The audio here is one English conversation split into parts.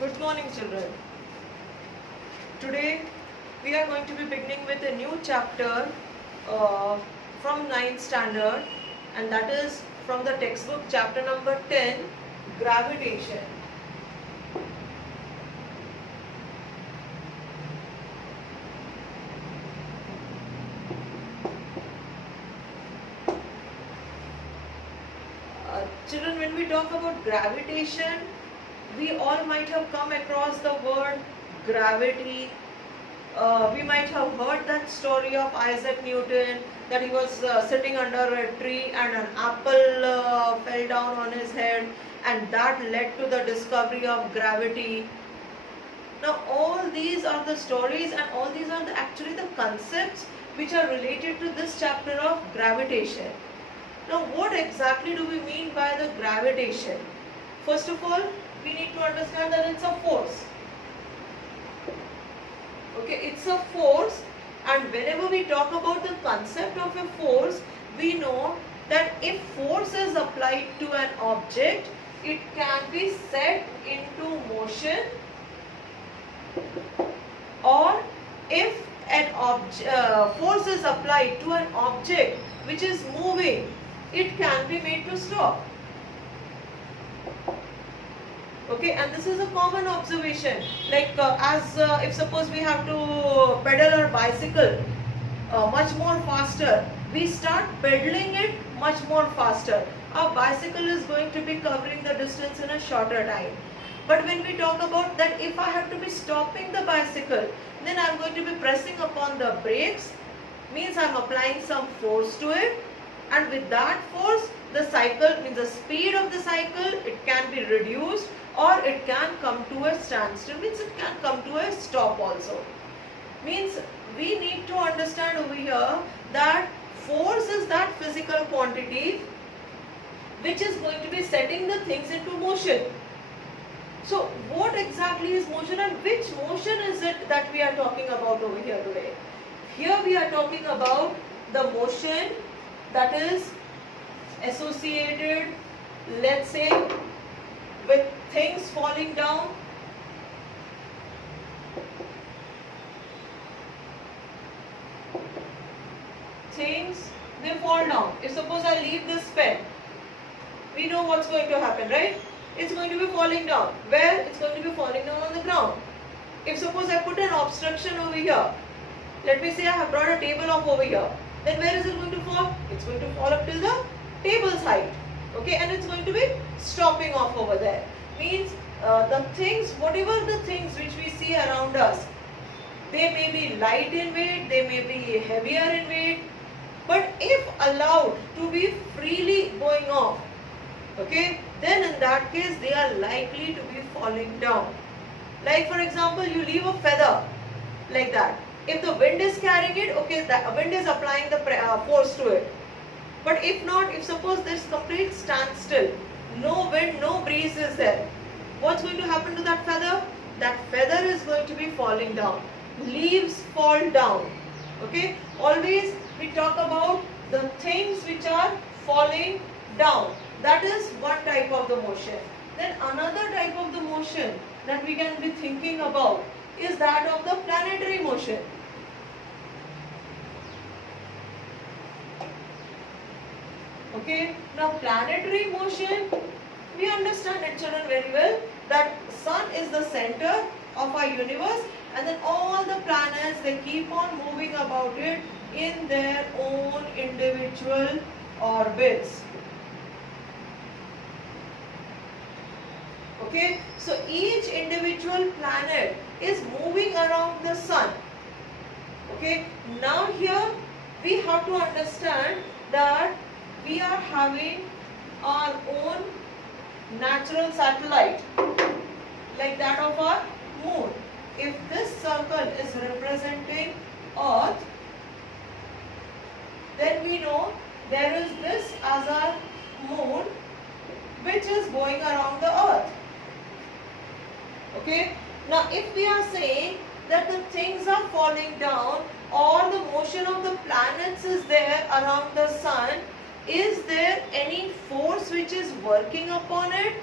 Good morning, children. Today we are going to be beginning with a new chapter from 9th standard, and that is from the textbook chapter number 10, Gravitation. Children, when we talk about gravitation, we all might have come across the word gravity. We might have heard that story of Isaac Newton, that he was sitting under a tree and an apple fell down on his head, and that led to the discovery of gravity. Now all these are the stories, and all these are actually the concepts which are related to this chapter of gravitation. Now what exactly do we mean by the gravitation? First of all, we need to understand that it's a force. Okay, it's a force, and whenever we talk about the concept of a force, we know that if force is applied to an object, it can be set into motion, or if an force is applied to an object which is moving, it can be made to stop. Okay, and this is a common observation. Like if suppose we have to pedal our bicycle much more faster, we start pedaling it much more faster. Our bicycle is going to be covering the distance in a shorter time. But when we talk about that, if I have to be stopping the bicycle, then I am going to be pressing upon the brakes, means I am applying some force to it, and with that force, the cycle, means the speed of the cycle, it can be reduced, or it can come to a standstill, means it can come to a stop also. Means we need to understand over here that force is that physical quantity which is going to be setting the things into motion. So what exactly is motion, and which motion is it that we are talking about over here today? Here we are talking about the motion that is associated, let's say, with things falling down. Things, they fall down. If suppose I leave this pen, we know what's going to happen, right? It's going to be falling down. Where? It's going to be falling down on the ground. If suppose I put an obstruction over here, let me say I have brought a table off over here, then where is it going to fall? It's going to fall up till the table's height. Okay, and it's going to be stopping off over there. Means the things, whatever the things which we see around us, they may be light in weight, they may be heavier in weight, but if allowed to be freely going off, okay, then in that case they are likely to be falling down. Like for example, you leave a feather like that. If the wind is carrying it, okay, the wind is applying the force to it. But if not, if suppose there is complete standstill, no wind, no breeze is there, what's going to happen to that feather? That feather is going to be falling down. Leaves fall down. Okay, always we talk about the things which are falling down. That is one type of the motion. Then another type of the motion that we can be thinking about is that of the planetary motion. Okay, now planetary motion, we understand it, children, very well, that sun is the center of our universe, and then all the planets, they keep on moving about it in their own individual orbits. Okay, so each individual planet is moving around the sun. Okay, now here we have to understand that we are having our own natural satellite, like that of our moon. If this circle is representing Earth, then we know there is this as our moon which is going around the Earth. Okay, now if we are saying that the things are falling down, or the motion of the planets is there around the sun, is there any force which is working upon it?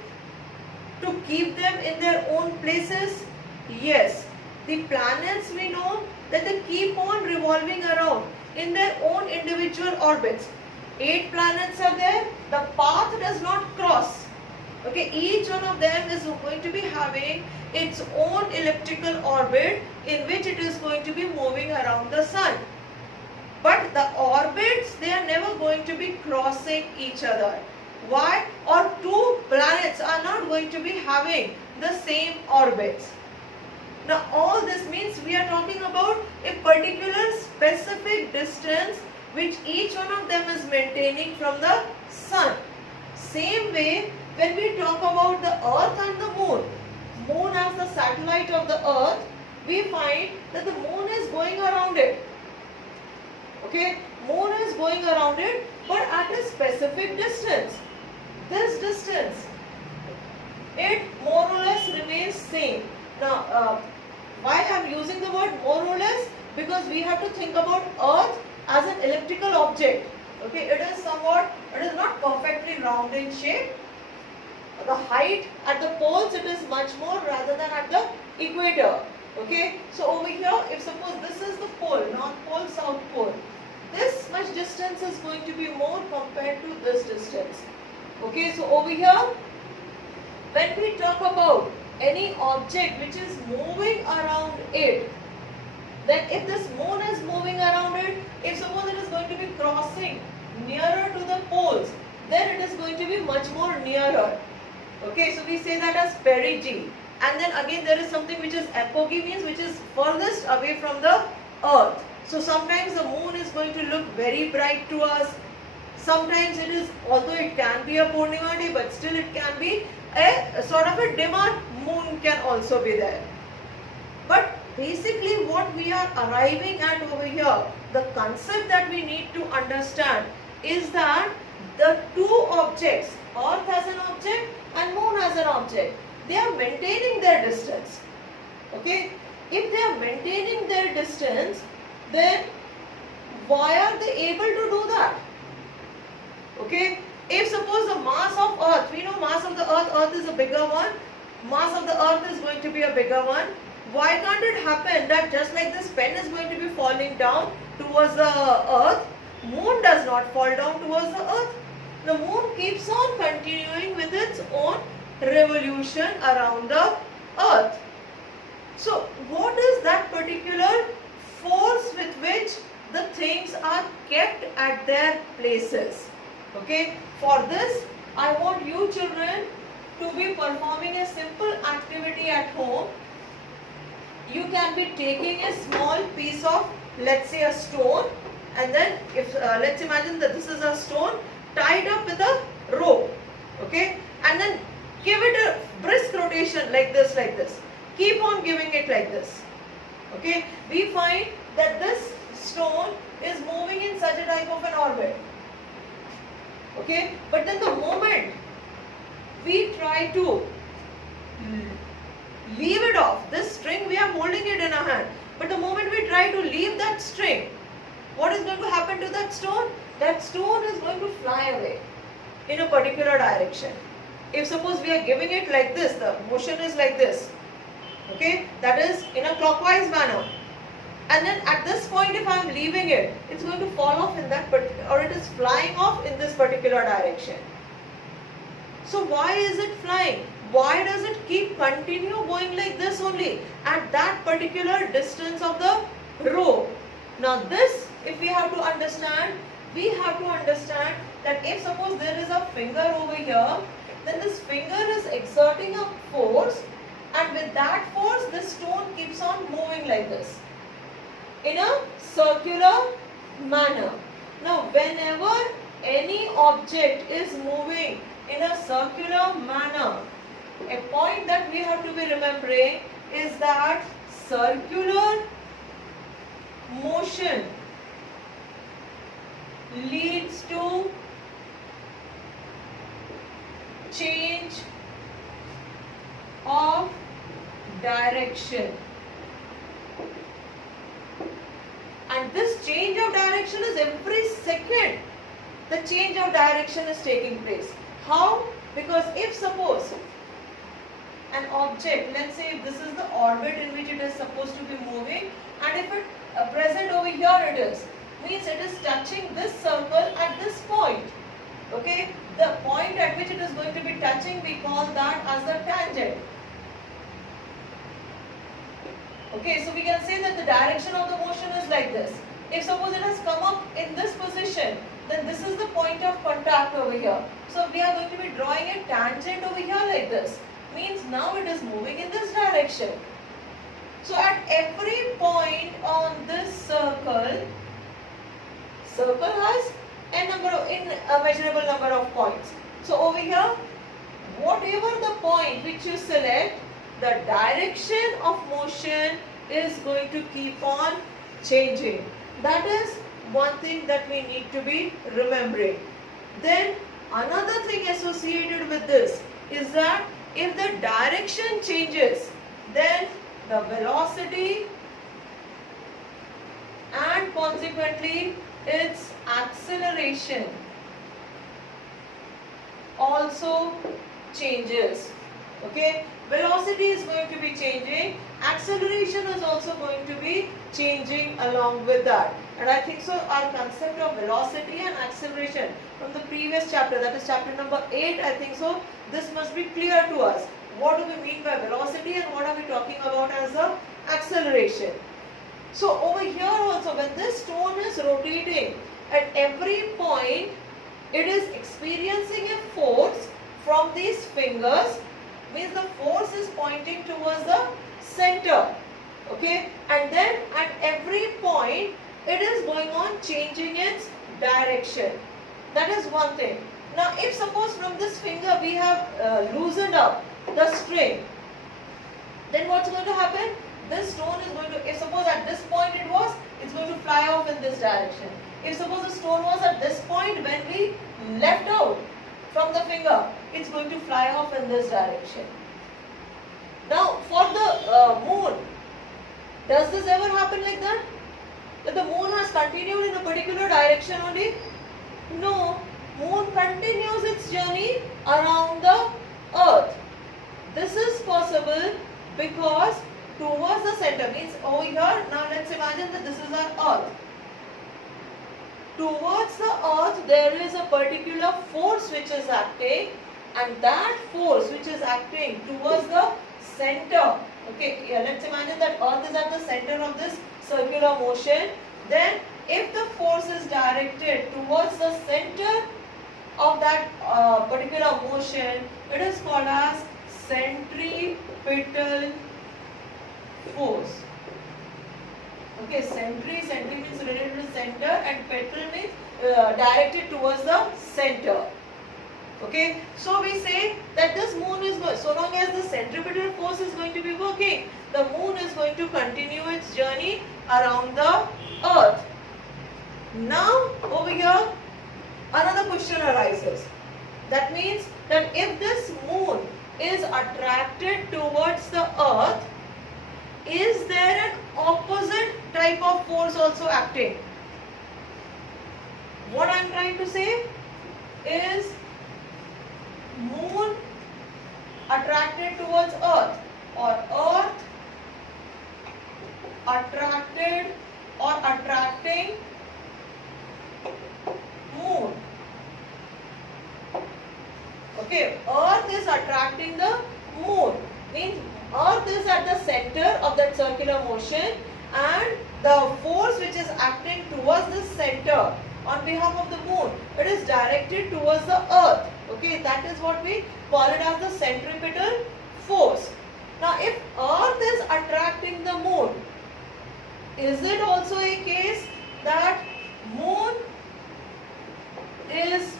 to keep them in their own places? Yes. The planets, we know that they keep on revolving around in their own individual orbits. 8 planets are there. The path does not cross. Okay, each one of them is going to be having its own elliptical orbit in which it is going to be moving around the sun. But the orbits, they are never going to be crossing each other. Why? Or 2 planets are not going to be having the same orbits. Now all this means we are talking about a particular specific distance which each one of them is maintaining from the sun. Same way, when we talk about the earth and the moon as the satellite of the earth, we find that the moon is going around it. Okay, moon is going around it, but at a specific distance. This distance, it more or less remains same. Now, why I am using the word more or less? Because we have to think about earth as an elliptical object. Okay, it is not perfectly round in shape. The height at the poles, it is much more rather than at the equator. Okay, so over here, if suppose this is the pole, North Pole, South Pole, this much distance is going to be more compared to this distance. Okay, so over here, when we talk about any object which is moving around it, then if this moon is moving around it, if suppose it is going to be crossing nearer to the poles, then it is going to be much more nearer. Okay, so we say that as perigee. And then again there is something which is apogee, means which is furthest away from the earth. So sometimes the moon is going to look very bright to us. Sometimes it is, although it can be a Purnima day, but still it can be a sort of a dimmer moon can also be there. But basically what we are arriving at over here, the concept that we need to understand is that the 2 objects, earth as an object and moon as an object, they are maintaining their distance. Okay, if they are maintaining their distance, then why are they able to do that? Okay, if suppose the mass of earth, we know mass of the earth is a bigger one, mass of the earth is going to be a bigger one, why can't it happen that just like this pen is going to be falling down towards the earth, moon does not fall down towards the earth? The moon keeps on continuing with its own revolution around the earth. So what is that particular force with which the things are kept at their places? Okay, for this I want you children to be performing a simple activity at home. You can be taking a small piece of, let's say, a stone, and then if let's imagine that this is a stone tied up with a rope. Okay, and then give it a brisk rotation like this. Keep on giving it like this. Okay, we find that this stone is moving in such a type of an orbit. Okay, but then the moment we try to leave it off, this string we are holding it in our hand, but the moment we try to leave that string, what is going to happen to that stone? That stone is going to fly away in a particular direction. If suppose we are giving it like this, the motion is like this. Okay, that is in a clockwise manner. And then at this point, if I am leaving it, it's going to fall off in that, or it is flying off in this particular direction. So why is it flying? Why does it keep continue going like this only at that particular distance of the rope? Now this, if we have to understand, we have to understand that if suppose there is a finger over here, then this finger is exerting a force, and with that force, this stone keeps on moving like this in a circular manner. Now whenever any object is moving in a circular manner, a point that we have to be remembering is that circular motion leads to change of direction. And this change of direction is every second. The change of direction is taking place. How? Because if suppose an object, let's say if this is the orbit in which it is supposed to be moving, and if it present over here it is, means it is touching this circle at this point. Okay, the point at which it is going to be touching, we call that as the tangent. Okay, so we can say that the direction of the motion is like this. If suppose it has come up in this position, then this is the point of contact over here. So we are going to be drawing a tangent over here like this. Means now it is moving in this direction. So at every point on this circle has a measurable number of points. So over here, whatever the point which you select, the direction of motion is going to keep on changing. That is one thing that we need to be remembering. Then another thing associated with this is that if the direction changes, then the velocity and consequently its acceleration also changes. Okay, velocity is going to be changing, acceleration is also going to be changing along with that. And I think so our concept of velocity and acceleration from the previous chapter, that is chapter number 8, I think so this must be clear to us. What do we mean by velocity and what are we talking about as the acceleration? So over here also, when this stone is rotating, at every point it is experiencing a force from these fingers, means the force is pointing towards the center. Okay, and then at every point it is going on changing its direction. That is one thing. Now if suppose from this finger we have loosened up the string, then what's going to happen? This stone is going to, if suppose at this point it's going to fly off in this direction. If suppose the stone was at this point when we left out from the finger, it's going to fly off in this direction. Now for the moon, does this ever happen like that? That the moon has continued in a particular direction only? No, moon continues its journey around the earth. This is possible because towards the center, means over here, now let's imagine that this is our earth. Towards the earth there is a particular force which is acting, and that force which is acting towards the center. Okay, yeah, let's imagine that earth is at the center of this circular motion. Then if the force is directed towards the center of that particular motion, it is called as centripetal force. Okay, centri means related to center and petal means directed towards the center. Okay, so we say that this moon is going, so long as the centripetal force is going to be working, the moon is going to continue its journey around the earth. Now over here another question arises. That means that if this moon is attracted towards the earth, is there an opposite type of force also acting? What I am trying to say is, moon attracted towards earth, or earth attracted or attracting moon. Okay, earth is attracting the moon, means earth is at the center of that circular motion, and the force which is acting towards the center on behalf of the moon, it is directed towards the earth. Okay, that is what we call it as the centripetal force. Now if earth is attracting the moon, is it also a case that moon is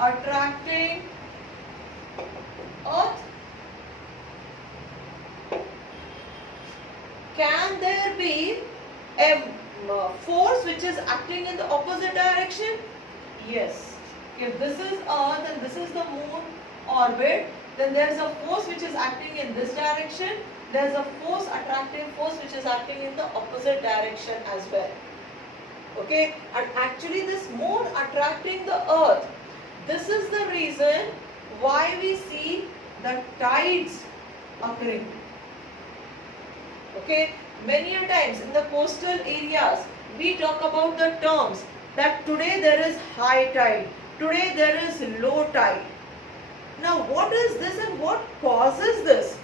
attracting earth? Can there be a force which is acting in the opposite direction? Yes. If this is earth and this is the moon orbit, then there is a force which is acting in this direction. There is a force, attractive force, which is acting in the opposite direction as well. Okay, and actually this moon attracting the earth, this is the reason why we see the tides occurring. Okay, many a times in the coastal areas we talk about the terms that today there is high tide, today there is low tide. Now what is this and what causes this?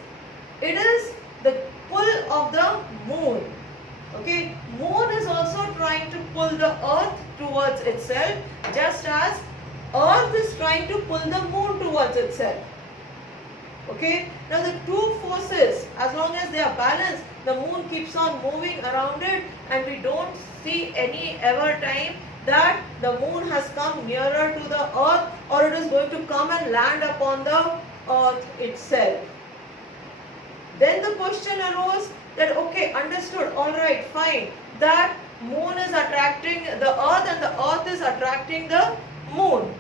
It is the pull of the moon. Okay, moon is also trying to pull the earth towards itself, just as earth is trying to pull the moon towards itself. Okay, now the two forces, as long as they are balanced, the moon keeps on moving around it, and we don't see any ever time that the moon has come nearer to the earth or it is going to come and land upon the earth itself. Then the question arose that, okay, understood, alright, fine, that moon is attracting the earth and the earth is attracting the moon.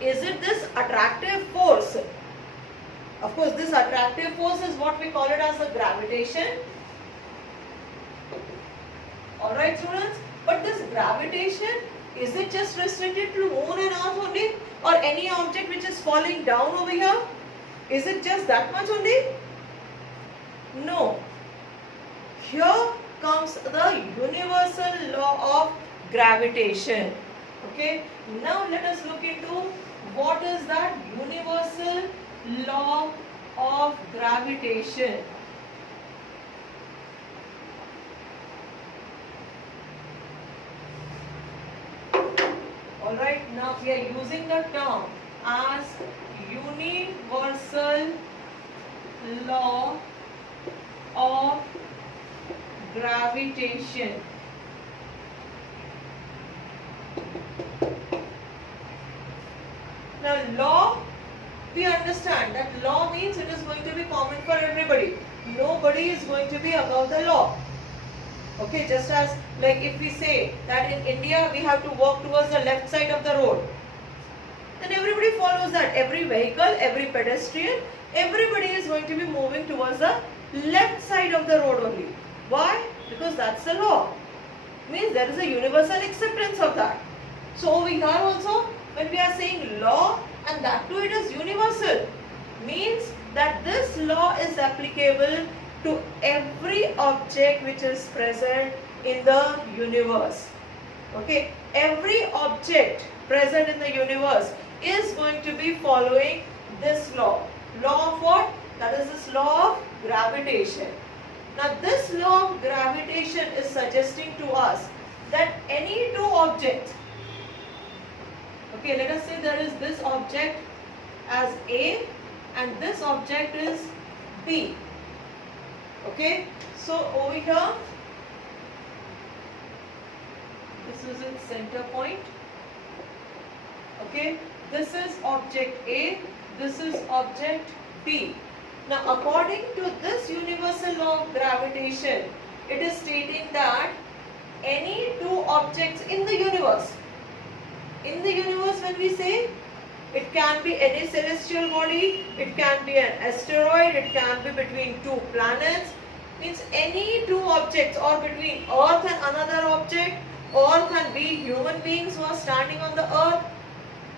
Is it this attractive force? Of course, this attractive force is what we call it as the gravitation. Alright students, but this gravitation, is it just restricted to moon and earth only, or any object which is falling down over here? Is it just that much only? No. Here comes the universal law of gravitation. Okay, now let us look into what is that universal law of gravitation. Alright, now we are using the term as universal law of gravitation. Now law, we understand that law means it is going to be common for everybody. Nobody is going to be above the law. Okay, just as like if we say that in India we have to walk towards the left side of the road, then everybody follows that. Every vehicle, every pedestrian, everybody is going to be moving towards the left side of the road only. Why? Because that's the law. Means there is a universal acceptance of that. So over here also, when we are saying law, and that too it is universal, means that this law is applicable to every object which is present in the universe. Okay, every object present in the universe is going to be following this law. Law of what? That is this law of gravitation. Now this law of gravitation is suggesting to us that any two objects, okay, let us say there is this object as A and this object is B. Okay, so over here, this is its center point. Okay, this is object A, this is object B. Now according to this universal law of gravitation, it is stating that any two objects in the universe, when we say, it can be any celestial body, it can be an asteroid, it can be between two planets, means any two objects, or between earth and another object, earth and we human beings who are standing on the earth,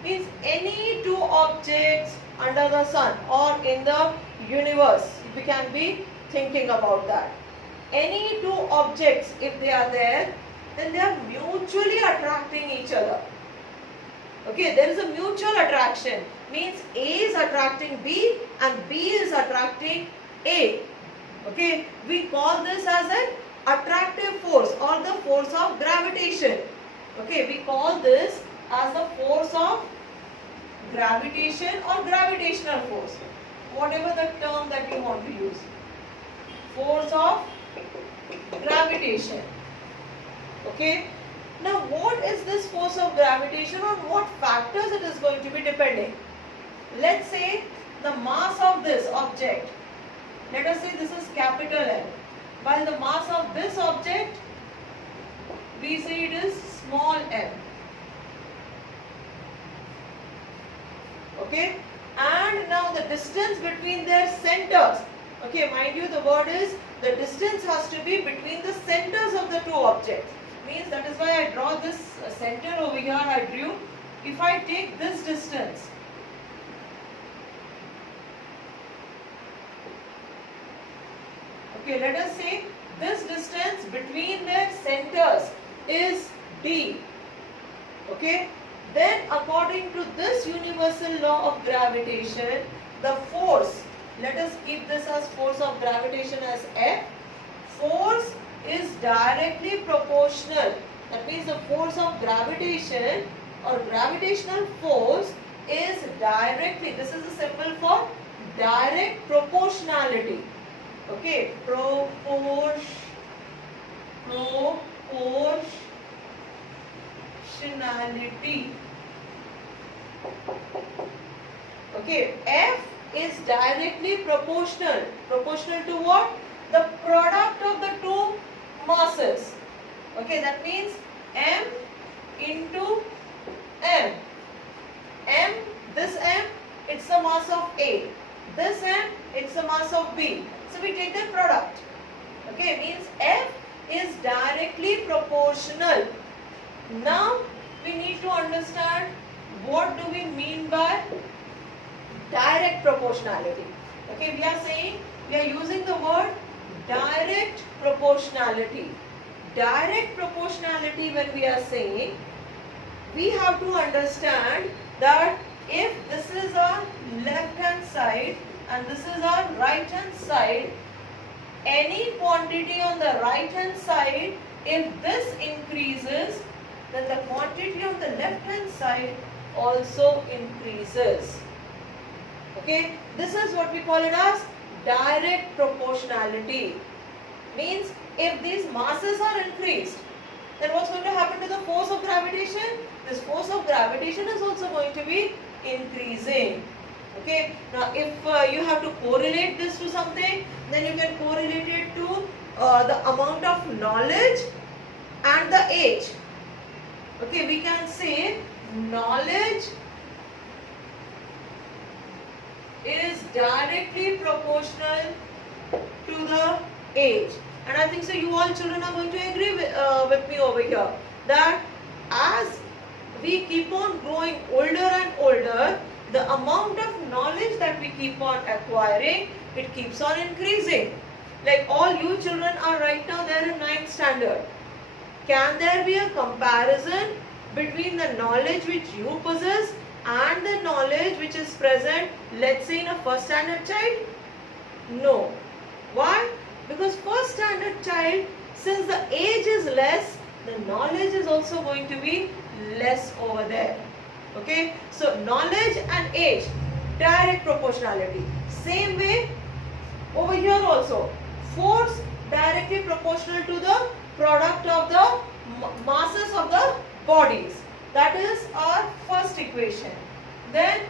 means any two objects under the sun or in the universe, we can be thinking about that. Any two objects, if they are there, then they are mutually attracting each other. Okay, there is a mutual attraction, means A is attracting B and B is attracting A. Okay, we call this as an attractive force or the force of gravitation. Okay, we call this as the force of gravitation or gravitational force, whatever the term that you want to use. Force of gravitation. Okay. Now what is this force of gravitation, on what factors it is going to be depending? Let's say the mass of this object, let us say this is capital M, while the mass of this object, we say it is small m. Okay, and now the distance between their centers, okay, mind you the word is the distance has to be between the centers of the two objects. Means that is why I draw this center over here, I drew. If I take this distance, Okay, let us say this distance between their centers is d. Okay, then according to this universal law of gravitation, the force, let us keep this as force of gravitation as F. Force is directly proportional. That means the force of gravitation or gravitational force is directly, this is a symbol for direct proportionality. Okay, proportionality. Okay, F is directly proportional. Proportional to what? The product of the two masses. Okay, that means M into M. M, this M, it's the mass of A. This M, it's the mass of B. So we take the product. Okay, means F is directly proportional. Now we need to understand what do we mean by direct proportionality. Okay, we are saying, we are using the word direct proportionality. Direct proportionality, when we are saying, we have to understand that if this is our left hand side and this is our right hand side, any quantity on the right hand side, if this increases, then the quantity on the left hand side also increases. Okay, this is what we call it as direct proportionality. Means if these masses are increased, then what's going to happen to the force of gravitation? This force of gravitation is also going to be increasing. Okay, now if you have to correlate this to something, then you can correlate it to the amount of knowledge and the age. Okay, we can say knowledge is directly proportional to the age. And I think so you all children are going to agree with me over here that as we keep on growing older and older, the amount of knowledge that we keep on acquiring, it keeps on increasing. Like all you children are right now there in 9th standard. Can there be a comparison between the knowledge which you possess and the knowledge which is present, let's say, in a first standard child? No. Why? Because first standard child, since the age is less, the knowledge is also going to be less over there. Okay, so knowledge and age, direct proportionality. Same way over here also, force directly proportional to the product of the masses of the bodies. That is our first equation. Then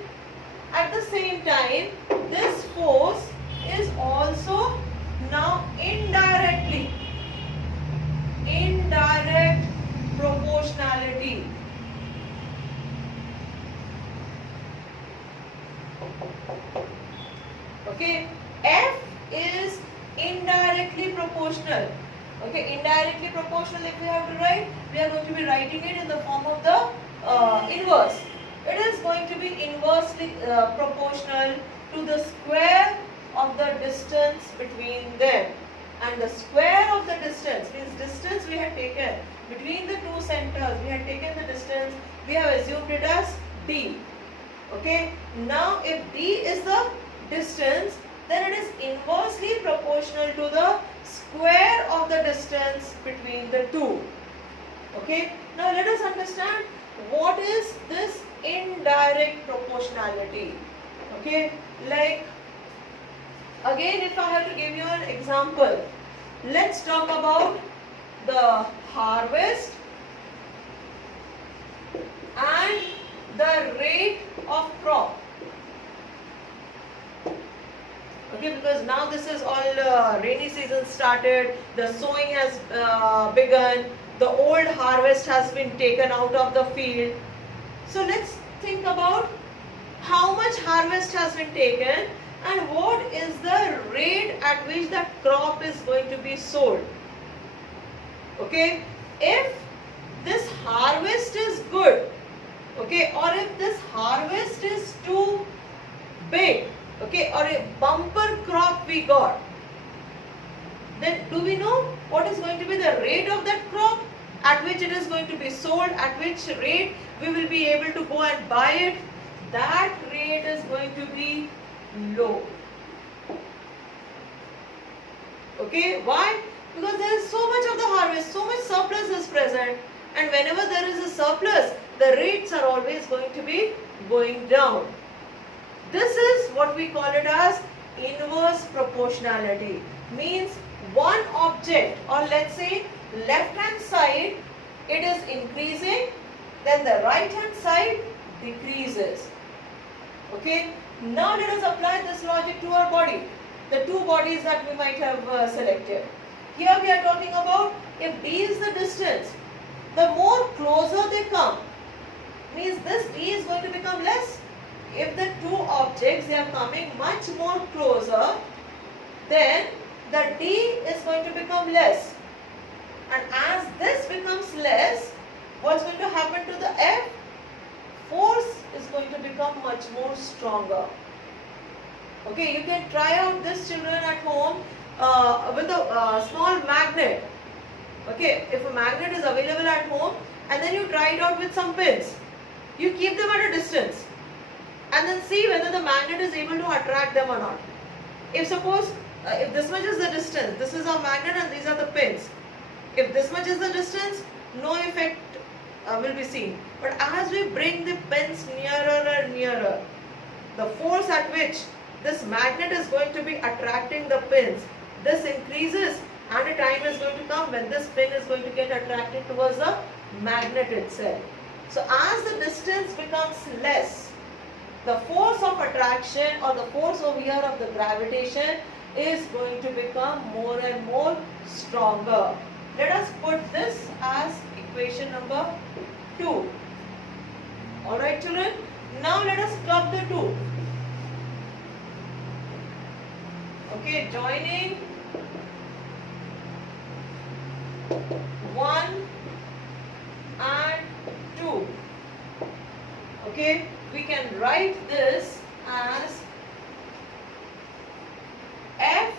at the same time, this force is also now indirect proportionality. Okay, F is indirectly proportional. Okay, indirectly proportional, if we have to write, we are going to be writing it in the form of the inverse. It is going to be inversely proportional to the square of the distance between them. And the square of the distance means distance we have taken between the two centers. We have taken the distance, we have assumed it as d. Okay, now if d is the distance, then it is inversely proportional to the square of the distance between the two. Okay, now let us understand what is this indirect proportionality. Okay, like again, if I have to give you an example, let's talk about the harvest and the rate of crop. Okay, because now this is all rainy season started, the sowing has begun, the old harvest has been taken out of the field. So let's think about how much harvest has been taken and what is the rate at which that crop is going to be sold. Okay, if this harvest is good, okay, or if this harvest is too big, okay, or a bumper crop we got, then do we know what is going to be the rate of that crop at which it is going to be sold, at which rate we will be able to go and buy it? That rate is going to be low. Okay, why? Because there is so much of the harvest, so much surplus is present, and whenever there is a surplus, the rates are always going to be going down. This is what we call it as inverse proportionality. Means one object, or let's say left hand side, it is increasing, then the right hand side decreases. Okay, now let us apply this logic to our body, the two bodies that we might have selected. Here we are talking about if d is the distance, the more closer they come, means this d is going to become less. If the two objects, they are coming much more closer, then the d is going to become less. And as this becomes less, what's going to happen to the F? Force is going to become much more stronger. Okay, you can try out this, children, at home with a small magnet. Okay, if a magnet is available at home and then you try it out with some pins, you keep them at a distance and then see whether the magnet is able to attract them or not. If suppose, if this much is the distance, this is our magnet and these are the pins. If this much is the distance, no effect will be seen. But as we bring the pins nearer and nearer, the force at which this magnet is going to be attracting the pins, this increases, and a time is going to come when this pin is going to get attracted towards the magnet itself. So as the distance becomes less, the force of attraction or the force over here of the gravitation is going to become more and more stronger. Let us put this as equation number 2. Alright, children. Now let us club the two. Okay, joining 1 and 2. Okay, we can write this as F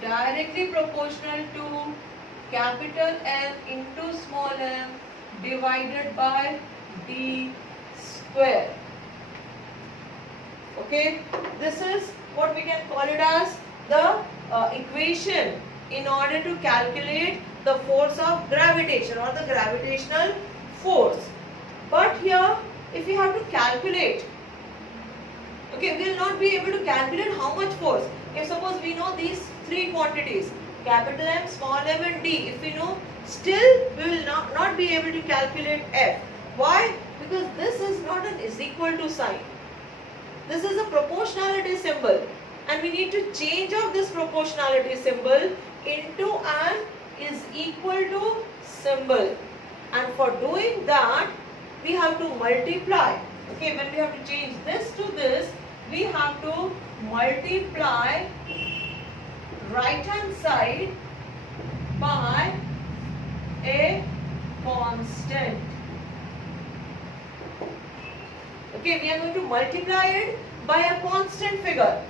directly proportional to capital M into small m divided by d square. Okay, this is what we can call it as the equation in order to calculate the force of gravitation or the gravitational force. But here, if we have to calculate, okay, we will not be able to calculate how much force. If suppose we know these three quantities, capital M, small m and d, if we know, still we will not be able to calculate F. Why? Because this is not an is equal to sign. This is a proportionality symbol, and we need to change out this proportionality symbol into an is equal to symbol. And for doing that, we have to multiply. Okay, when we have to change this to this, we have to multiply right hand side by a constant. Okay, we are going to multiply it by a constant figure.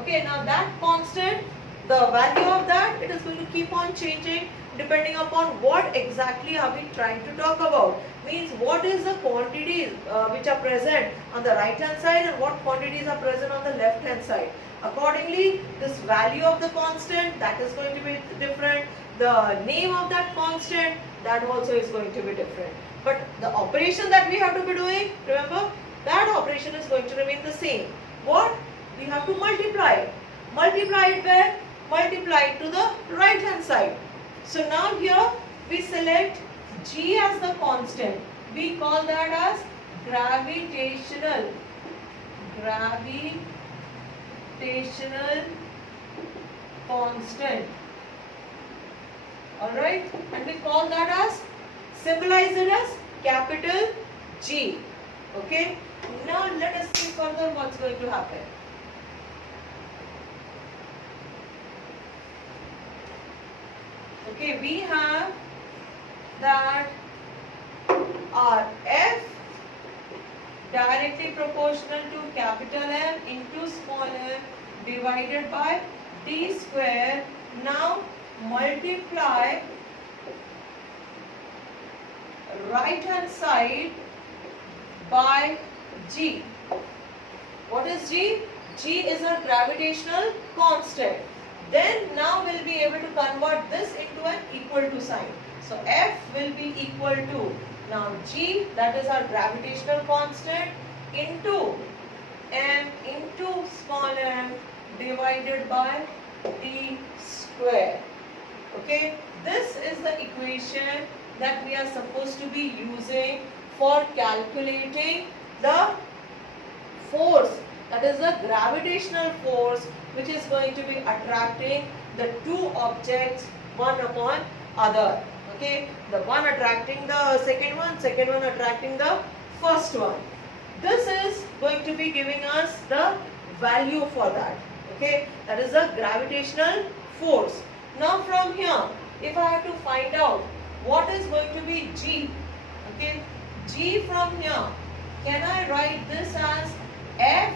Okay, now that constant, the value of that, it is going to keep on changing depending upon what exactly are we trying to talk about. Means what is the quantities which are present on the right hand side and what quantities are present on the left hand side. Accordingly, this value of the constant, that is going to be different. The name of that constant, that also is going to be different. But the operation that we have to be doing, remember, that operation is going to remain the same. What? We have to multiply it. Multiply it where? Multiply it to the right hand side. So now here we select G as the constant. We call that as gravitational constant. Alright, and we call that as, symbolize it as capital G. Okay, now let us see further what's going to happen. Okay, we have that our F directly proportional to capital M into small m divided by d square. Now multiply right hand side by g. What is g? G is a gravitational constant. Then now we'll be able to convert this into an equal to sign. So F will be equal to, now G, that is our gravitational constant, into m into small m divided by d square. Okay, this is the equation that we are supposed to be using for calculating the force, that is the gravitational force which is going to be attracting the two objects one upon other. Okay, the one attracting the second one attracting the first one. This is going to be giving us the value for that. Okay, that is the gravitational force. Now from here, if I have to find out what is going to be G, okay, G from here, can I write this as F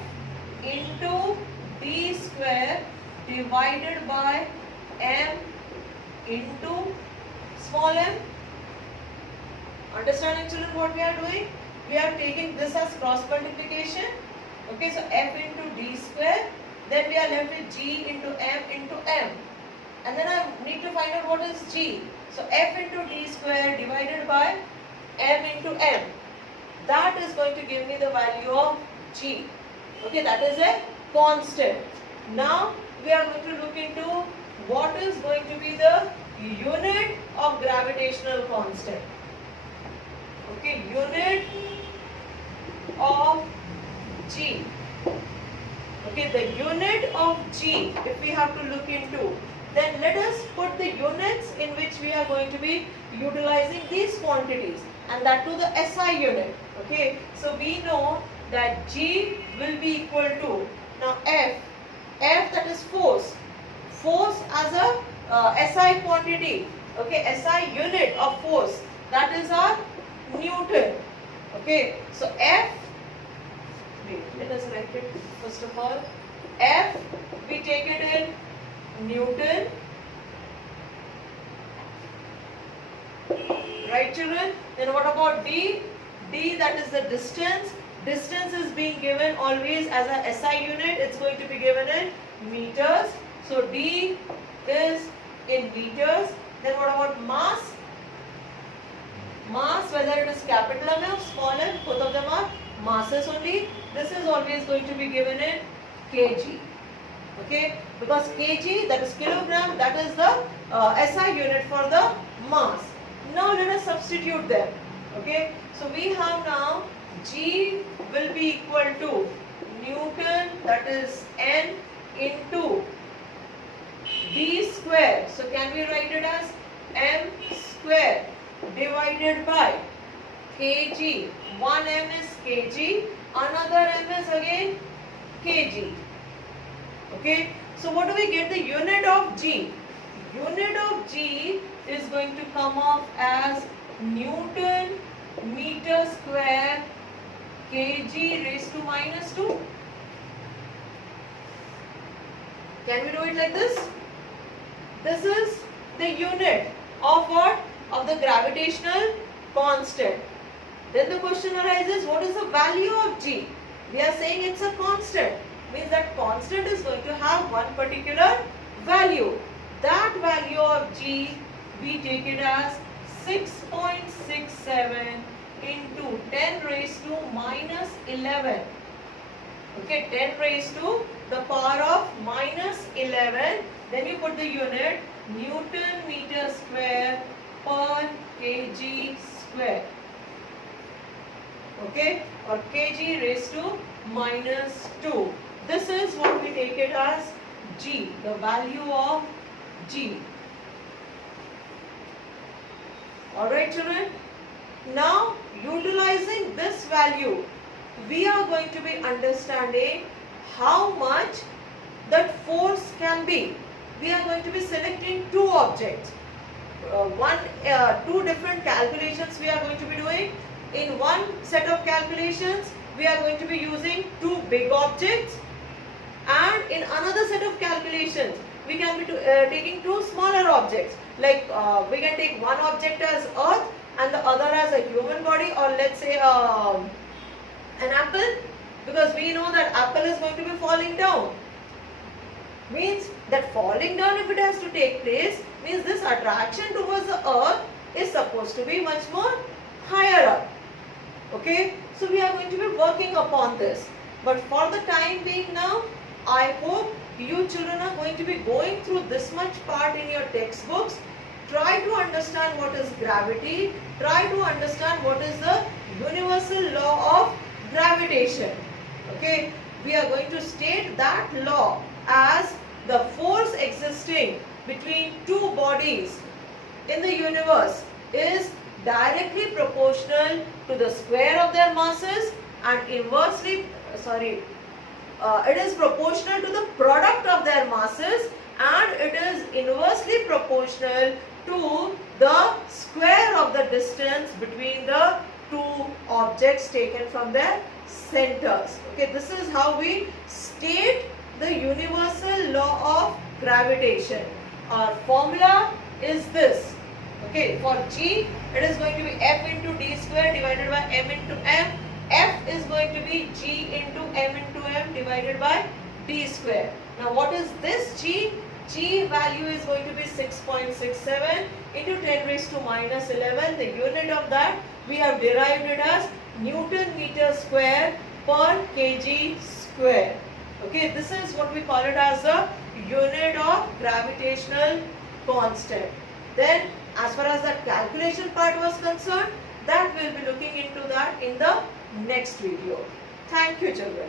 into d square divided by m into small m? Understanding, children, what we are doing? We are taking this as cross multiplication. Okay, so F into d square, then we are left with G into m, and then I need to find out what is G. So F into d square divided by m into m. That is going to give me the value of G. Okay, that is a constant. Now we are going to look into what is going to be the unit of gravitational constant. Okay, unit of G. Okay, the unit of G, if we have to look into, then let us put the units in which we are going to be utilizing these quantities, and that to the SI unit. Okay, so we know that G will be equal to, now F that is force as a SI quantity. Okay, SI unit of force, that is our Newton. Okay, so F, wait, let us write it first of all. F, we take it in Newton. Right, children? Then what about D? D, that is the distance. Distance is being given always as a SI unit. It's going to be given in meters. So D is in meters. Then what about mass? Mass, whether it is capital M or small m, both of them are masses only. This is always going to be given in kg. Okay, because kg, that is kilogram, that is the SI unit for the mass. Now let us substitute them. Okay, so we have now G will be equal to Newton, that is N into D square. So can we write it as M square divided by kg. One m is kg, another m is again kg. Okay, so what do we get? The unit of G. Unit of G is going to come off as Newton meter square kg raised to minus 2. Can we do it like this? This is the unit of what? Of the gravitational constant. Then the question arises, what is the value of G? We are saying it's a constant. Means that constant is going to have one particular value. That value of G, we take it as 6.67 into 10 raised to minus 11. Okay, 10 raised to the power of minus 11. Then you put the unit Newton meter square per kg square. Okay, or kg raised to minus 2. This is what we take it as G, the value of G. Alright, children. Now, utilizing this value, we are going to be understanding how much that force can be. We are going to be selecting two objects. Two different calculations we are going to be doing. In one set of calculations, we are going to be using two big objects, and in another set of calculations, we can be taking two smaller objects. Like we can take one object as earth and the other as a human body, or let's say an apple, because we know that apple is going to be falling down. Means that falling down, if it has to take place, means this attraction towards the earth is supposed to be much more higher up. Okay, so we are going to be working upon this. But for the time being now, I hope you children are going to be going through this much part in your textbooks. Try to understand what is gravity. Try to understand what is the universal law of gravitation. Okay, we are going to state that law as the force existing between two bodies in the universe is directly proportional to the square of their masses and it is proportional to the product of their masses, and it is inversely proportional to the square of the distance between the two objects taken from their centers. Okay, this is how we state the universal law of gravitation. Our formula is this. Okay, for G, it is going to be F into D square divided by M into M. F is going to be G into M into M divided by D square. Now what is this G? G value is going to be 6.67 into 10 raised to minus 11. The unit of that we have derived it as Newton meter square per kg square. Okay, this is what we call it as the unit of gravitational constant. Then as far as that calculation part was concerned, that we'll be looking into that in the next video. Thank you children.